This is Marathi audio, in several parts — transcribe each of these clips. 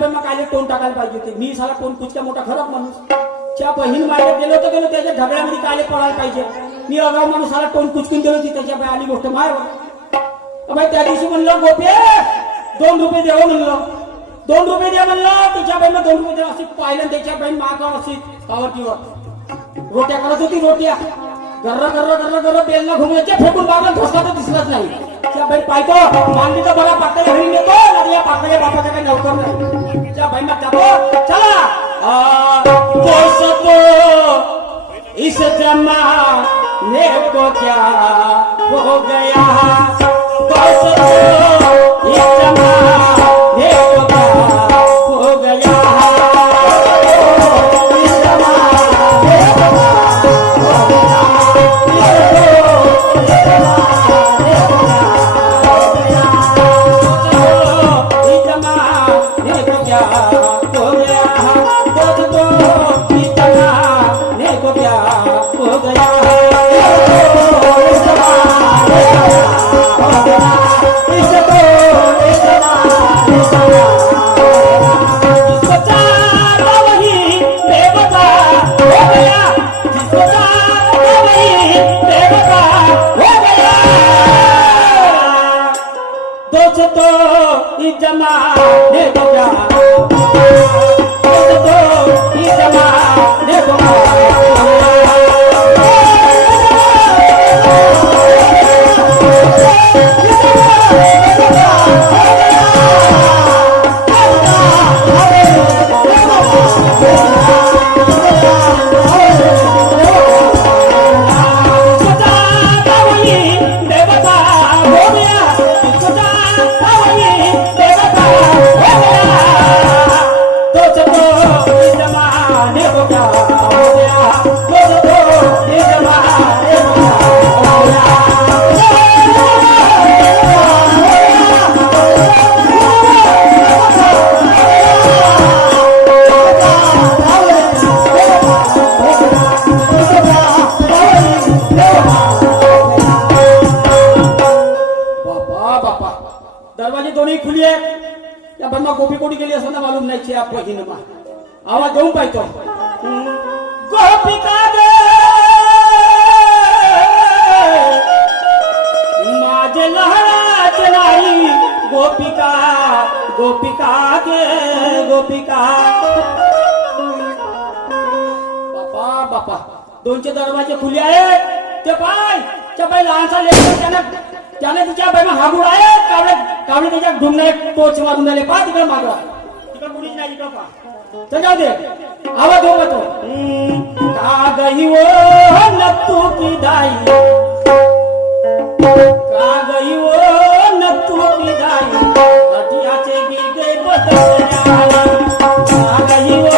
बाई मग काय टोन टाकायला पाहिजे होते. मी साला टोन कुचक्या मोठा खराब माणूस. त्या बहीण माझ्या गेलो तर गेलो त्याच्या झगड्यामध्ये काय पडायला पाहिजे. मी अगाव माणूस साला टोन कुचकून गेलो होती. त्याच्या बाई आली गोष्ट मायवर बाई. त्या दिवशी म्हणलं गोपे 2 रुपये द्यावं म्हणलं. 2 रुपये द्या म्हणलं. त्याच्या बाईनं 2 रुपये द्या असे पाहिलं. त्याच्या बाई मागाव अशी कावरतीवर रोट्या करत होती. रोट्या गर्र गर्र गर्र गर्र बेलला घुमल्याच्या फेकून मागला. ठोसला तर दिसलाच नाही. त्या बाई पाहतो मागली तर मला पातळ्या घरी नेतो. या पातळ्या बापाचा काही नौकर नाही. त्या बाई मग जातो चला इस जमाने को क्या हो गया. इस जमाने को क्या हो गया. इस जमाने को आवाज देऊन पाहतो. गोपिका गे माझे लहराचे नाही. गोपिका गोपिका गे गोपिका. बापा बापा 2चे दरवाजे खुले आहेत. ते पाय लहानसा लेकर त्याने तिच्या बाई हागूड आहे. कावळे त्याच्या ढुंगणे टोच मारून आले. पा तिकडे मागवा. तिकडे कुणीच नाही. इकडं पा जाऊ दे. आवाज हो तो का गई वो नत्तू की दाई. का गई वो नत्तू की दाई. अटियाचे गिर गए बदलण्याला. का गई वो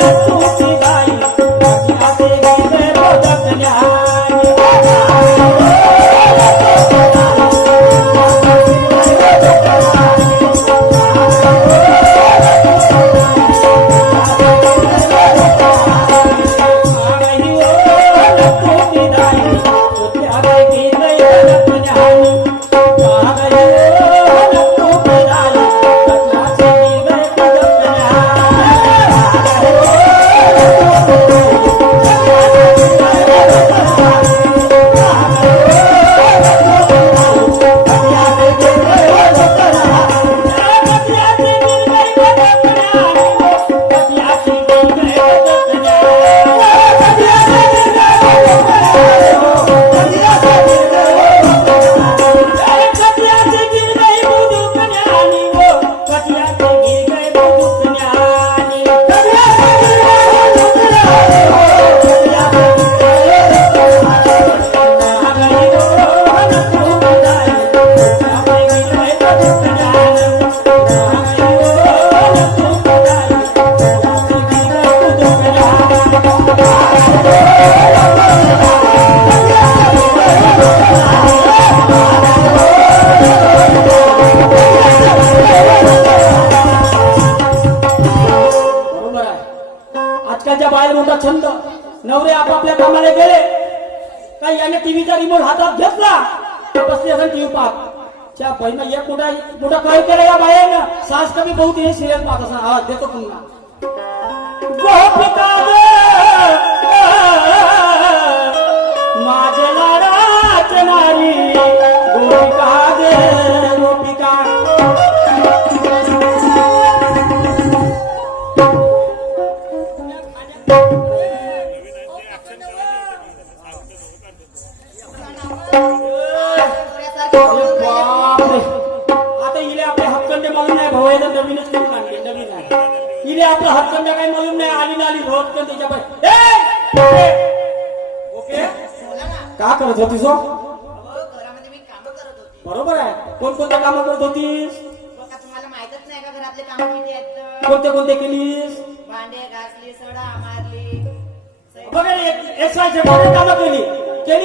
नत्तू की दाई. अटियाचे गिर गए बदलण्याला. नवरे आपापल्या कामाला गेले काही याने टीव्हीचा रिमोट हातात घेतला बसले असं टीव्ही पाहत त्या बहिणा एक मोठा काय केलं या बायानं सास कमी बहुत हे सिरियस बात असा हा देतो पुन्हा गोपिका ग, माझ्या लाडाची नारी गोपिका ग, गोपिका आता इले आपले हक्कंडे मालूम नाही भवायला नवीनच करून आणले नवीन आहे इले आपला हक्कंडे काही मालूम नाही आली ना आली रोज पण त्याच्या ओके का करत होतीस हो घरामध्ये मी काम करत होती. बरोबर आहे कोणकोणते काम करत होतीस बघा तुम्हाला माहितच नाही का घरातले काम किती आहेत. कोणते कोणते केलीस भांडे घासली, सडा मारली. बघा एक्सायचे कामं केली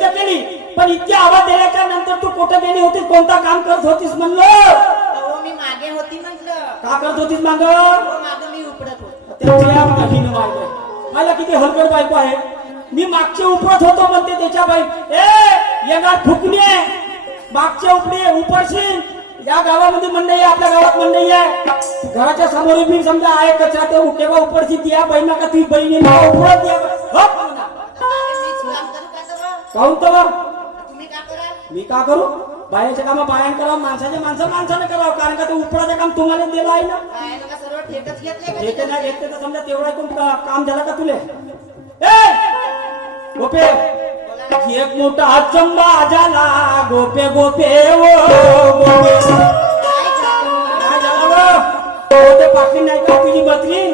तर केली पण इतके आवाज दिल्याच्या नंतर तू कुठे गेली होतीस कोणता काम करत होतीस म्हणलं अहो मी मागे होती म्हटलं. का करत होतीस माग मागे मी उपडत होते. मला किती हलकड बायको आहे मी मागचे उपरत होतो म्हणते त्याच्या बाई ए येणार फुकणे मागचे उपडे उपरशील या गावामध्ये मंडई आहे आपल्या गावात मंडई आहे घराच्या समोर मी समजा आहे कचरा ते उठेवा उपरशी त्या बहिणा का ती बहिणी उपरत मी काम करू का सगळं? काहून तर तुम्ही का कराल? मी का करू बायाचे काम बायान करावं माणसाचे माणसाने करावं कारण का ते उपराचं काम तुम्हाला दिलं आहे ना काय नका सर्व ठेकच घेतले का? घेते ना घेते तर समजा तेवढा ऐकून काम झालं का तुले ए गोपे एक मोठा अचंबा झाला गोपे गोपे ओ गोपे काय झालं? काय झालं व? ते पाटील नाही का तुझी मैत्रीण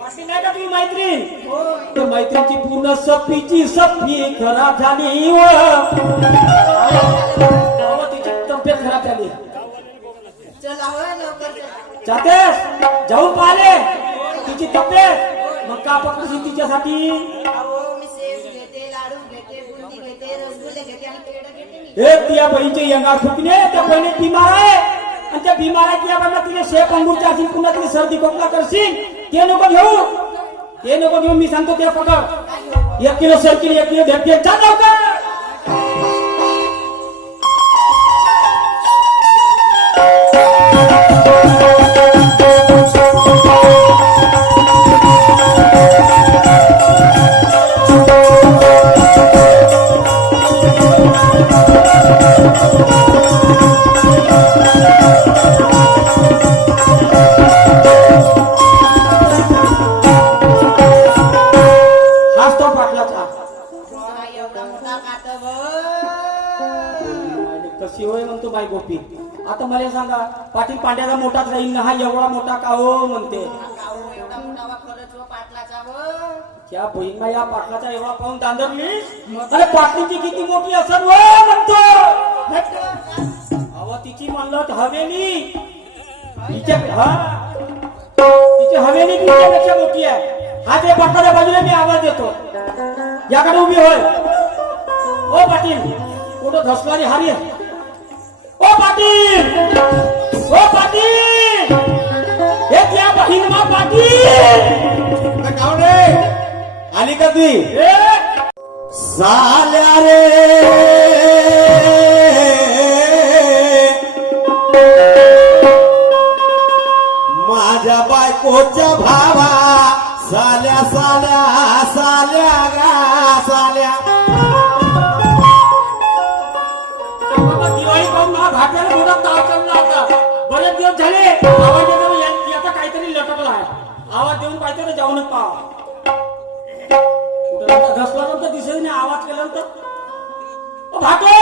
पाटील नाही का तुझी मैत्रीण ते मैत्रीची पूर्ण सप्पी खराब झाली व तिची तब्येत खराब झाली चला हो लवकर चला. जातेस जाऊन पाहिले तिची तब्येत मग का पकडशील तिच्यासाठी अहो मी सेव घेते, लाडू घेते, बुंदी घेते, रसगुल्ले घेते आणि पेढे घेते मी. एक त्या बहिणीचे यंगार फुकणे त्या बहिणी बिमार आहे आणि त्या बिमार आहे त्या बघा तिने शेप अंगूरच्या असेल पुन्हा तिने सर्दी खोकला करशील ते नको घेऊ मी सांगतो ते पकड 1 किलो सरकील 1 किलो भेटते जा लवकर गोपी आता मला सांगा पाटील पांड्याचा मोठाच राहील ना हा एवढा मोठा का हो म्हणते एवढा मोठा खरंच व पाटलाचा व त्या बहिणा या पाटलाचा एवढा पाहून दांदरलीस अरे पाटलीची किती मोठी असेल व म्हणतो अहो तिची म्हणलं हवेली तिची हवेली तिच्यापेक्षा मोठी आहे हा ते पाटलाच्या बाजूला मी आवाज देतो याकडे उभी होय ओ पाटील कुठं धसणारी हारी ओ पाटील हे त्या बहिणमा पाटील काऊन रे आली का ती साल्या रे माझ्या बायकोच्या भावा साल्या साल्या साल्या गा साल्या दिवाळी पाहून मला घाटाला मोठा ताव चढला होता बरेच दिवस झाले आवाज येतो याचा काहीतरी लटकला आहे आवाज देऊन पाहिजे तर जाऊनच पाहा कुठं धसल्यानंतर दिसेल नाही आवाज केल्यानंतर भाटो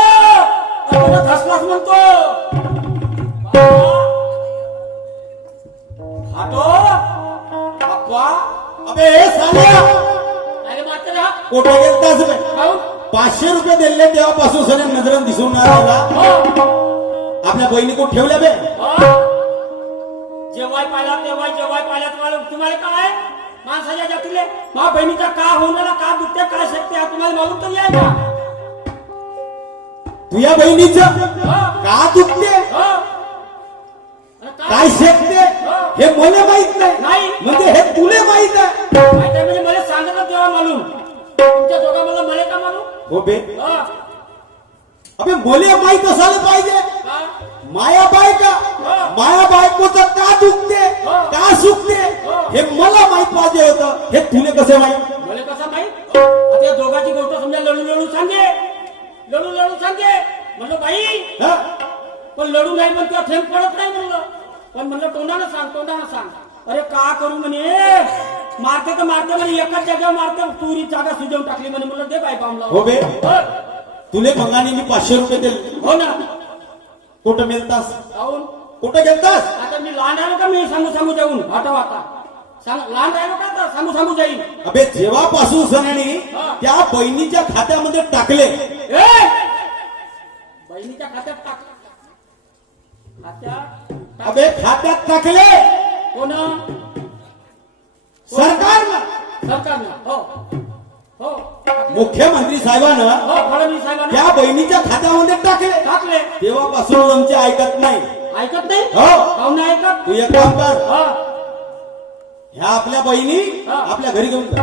धसलाच म्हणतो भाटो बाप्पा अबे साल्या अरे मात्र कुठे गेलतास बे खाऊ 500 रुपये दिले तेव्हापासून सगळ्या नजरन दिसून नाही राहिला आपल्या बहिणी को ठेवल्या बे जेव्हा पाहिला तुम्हाला काय माणसाच्या जातीले मा बहिणीचा का होणार का दुखते काय शकते तुम्हाला मालूम तर आहे का तुझ्या बहिणीचं का दुखते काय शेकते हे मला माहित नाही म्हणजे हे तुले माहित आहे म्हणजे मला सांगत तेव्हा मालूम तुमच्या दोघा मला का मालूम हो बे अबे मुले माहीत असायला पाहिजे का? माया बायका माया बायकोचं का दुखते का सुखते हे मला माहित पाहिजे होतं हे तुले कसे माहित मला कसं माहित आता या दोघांची गोष्ट समजा लढू सांगे लढू सांगे म्हणलं बाई हा? पण लढू नाही पण किंवा थेंब पडत नाही म्हणलं पण म्हणलं तोंडानं सांग अरे का करू म्हणे मारते तर मारते म्हणे एकाच जागेवर मारते तुरी जागा सुजवून टाकली म्हणे म्हणलं दे बाई बामला हो बे तुले मंगाने मी 500 रुपये दिले हो ना कुठं मिळतास जाऊन कुठं गेलतास आता मी लहान राहिलो का मी सांगू जाऊन वाटा सांग लहान राहिलो का आता सांगू जाईल अबे जेव्हापासून सणाने त्या बहिणीच्या खात्यामध्ये टाकले ए बहिणीच्या खात्यात टाक खात्यात अबे खात्यात टाकले कोण सरकारनं हो हो मुख्यमंत्री साहेबांना हो फडणवीस साहेबांना त्या बहिणीच्या खात्यामध्ये टाकले तेव्हापासून आमचे ऐकत नाही ऐकत नाही हो. काहून नाही ऐकत तू एक काम कर हा. ह्या आपल्या बहिणी हा. आपल्या घरी घेऊन जा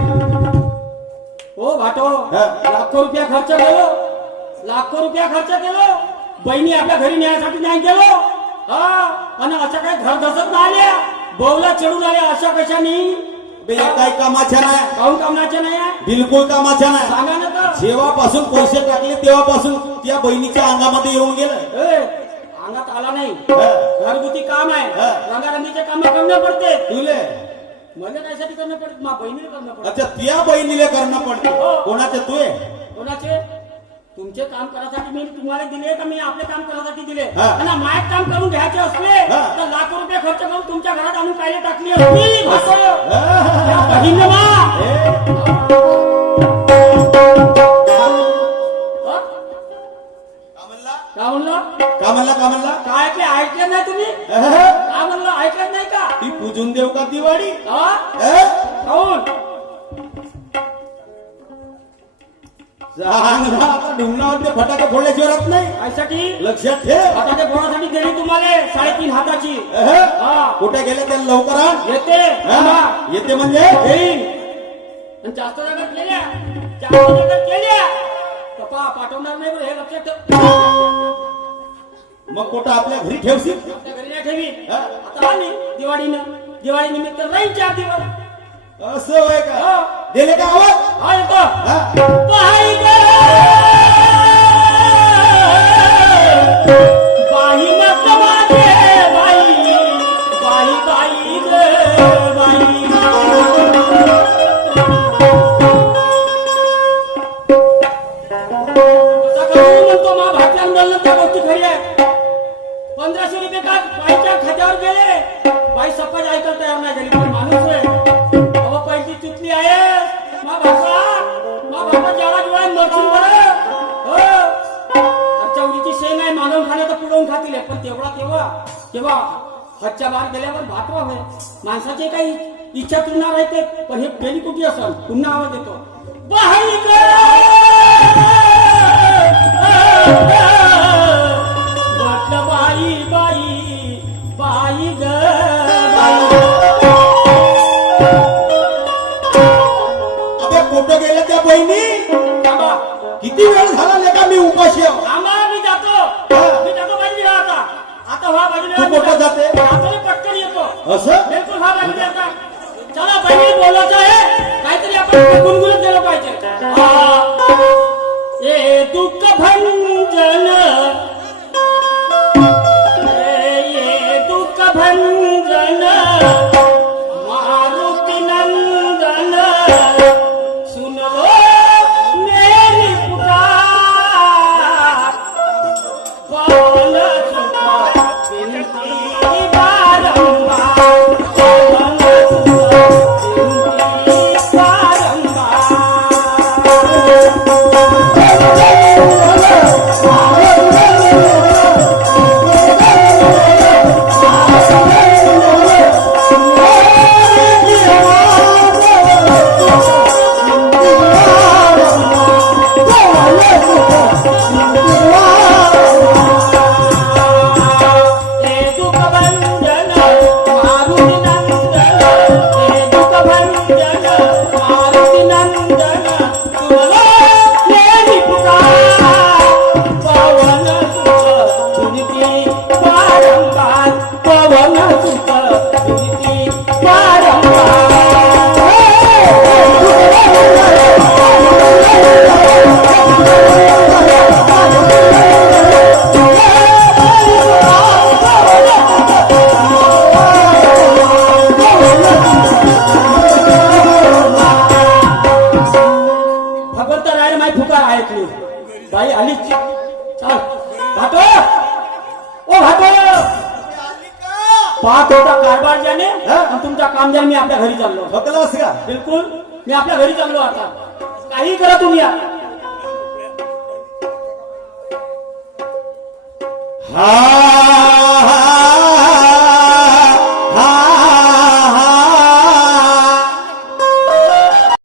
हो भाटो हा. लाखो रुपया खर्च केलो बहिणी आपल्या घरी न्यायसाठी नाही गेलो हा आणि अशा काही घर धसत नाही आल्या बौला चढून आल्या अशा कशानी बे हे काही कामाच्या नाही काहून कामनाच्या नाही आहे? बिलकुल कामाच्या नाही सांगा ना तर जेव्हापासून पैसे टाकले तेव्हापासून त्या बहिणीच्या अंगामध्ये येऊन गेलं ए, अंगात आला नाही हा. घरगुती काम आहे हा. रंगारंगीचे काम करणं पडते तुले मला कायसाठी करणं पडत मा बहिणीला करणं पडत अच्छा त्या बहिणीला करणं पडते हो. कोणाचे तुये कोणाचे तुमचे काम करायसाठी मी तुम्हाला दिले का मी आपले काम करायसाठी दिले हा. आणि माझे काम करून घ्यायचे असले हा. तर लाखो रुपये खर्च करून तुमच्या घरात आणून कायले टाकली असती भासो. हा. त्या बहिणीनं मा. हा? का म्हणलं काय ते ऐकलं नाही तुम्ही काय म्हणलं ऐकलं नाही का ती पूजून देऊ का दिवाळी हा? अ? काहून सांग ना, आता ढुंगणावरती फटाके फोडल्याशिवाय राहत नाही यासाठी लक्षात ठेव आता ते फोडासाठी दिली तुम्हाला 3.5 हाताची अह? हा. कुठे गेले त्याला लवकर आण. येते हा? येते म्हणजे येईल आणि जास्त जागा केल्या पप्पा पाठवणार नाही बरं, हे लक्षात ठेव मग कुठं आपल्या घरी ठेवशील आपल्या घरी नाही ठेवी हा? आता आली दिवाळी निमित्त राहील 4 दिवस असं होय का हा. दिले का आवाज हा येतो हा? बाई ग बाई मस्त माझे बाई ग बाई म्हणतो मा भाच्या आंदोलन त्या गोष्टी खरी आहे 1500 रुपये का बाईच्या खात्यावर गेले बाई सपाच ऐकायला तयार नाही झाली पण माणूस आहे अहो पैसे चुकली आहे मा भाषा जेव्हा जेव्हा मरशील बरं चौरीची शेंग आहे मानवून खाणे तर पुरवून खातील पण तेव्हा हच्च्या बाहेर गेल्यावर भातवा होय माणसाची काही इच्छा तुलना राहते पण हे बेली कुठे असेल पुन्हा आवाज येतो बाई ग म्हटलं बाई ग अबे कुठं गेल्या त्या बहिणी थांबा किती वेळ झाला लेका मी उपाशी आहे. थांबा मी जातो बाई आता हा बाजूला तू कुठं जाते? जातो पटकन येतो असं बिलकुल हा बाजूला आता चला बहिणी बोलायचं आहे काहीतरी आपण गुणगुणत गेलं पाहिजे ए दुःख भंजन ये दुःख भंजन मारुती नंदन सुन लो मेरी पुकार बोल चुका बिनती बारंबार बोल चुका बिनती बारंबार फुका ऐकली बाई आली चल भातो ओ भातो पाहत होता कारभार ज्याने आणि तुमचा काम ज्याने मी आपल्या घरी चाललो बघलास का बिलकुल मी आपल्या घरी चाललो आता काही करा तुम्ही आता हा